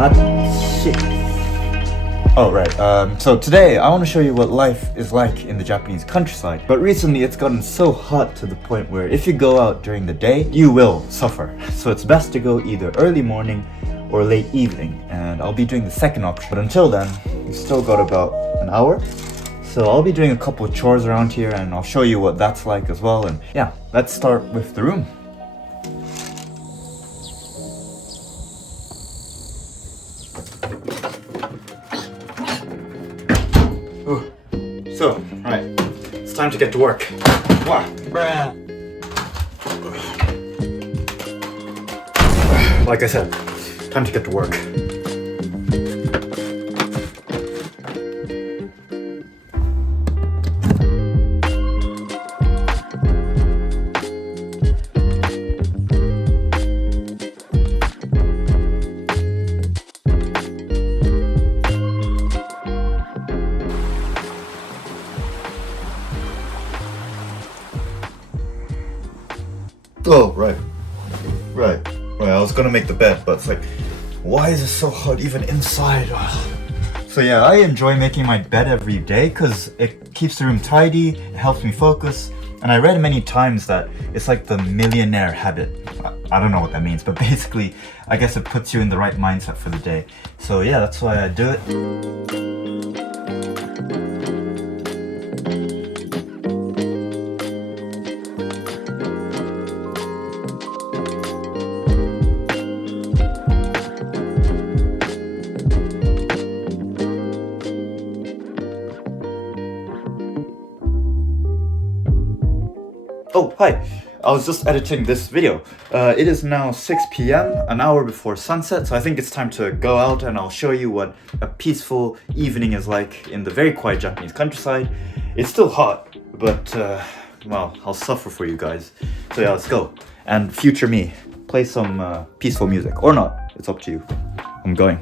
Ah, shit. Oh, right. So today I want to show you what life is like in the Japanese countryside. But recently it's gotten so hot to the point where if you go out during the day, you will suffer. So it's best to go either early morning or late evening. And I'll be doing the second option. But until then, we've still got about an hour. So I'll be doing a couple of chores around here and I'll show you what that's like as well. And yeah, let's start with the room. Ooh. So, alright, it's time to get to work. Wow. Like I said, time to get to work. Oh, right. I was gonna make the bed, but it's like, why is it so hot even inside? So yeah, I enjoy making my bed every day because it keeps the room tidy, it helps me focus, and I read many times that it's like the millionaire habit. I don't know what that means, but basically, I guess it puts you in the right mindset for the day. So yeah, that's why I do it. Oh, hi. I was just editing this video. It is now 6 p.m., an hour before sunset, so I think it's time to go out and I'll show you what a peaceful evening is like in the very quiet Japanese countryside. It's still hot, but, well, I'll suffer for you guys. So yeah, let's go. And future me, play some peaceful music. Or not, it's up to you. I'm going.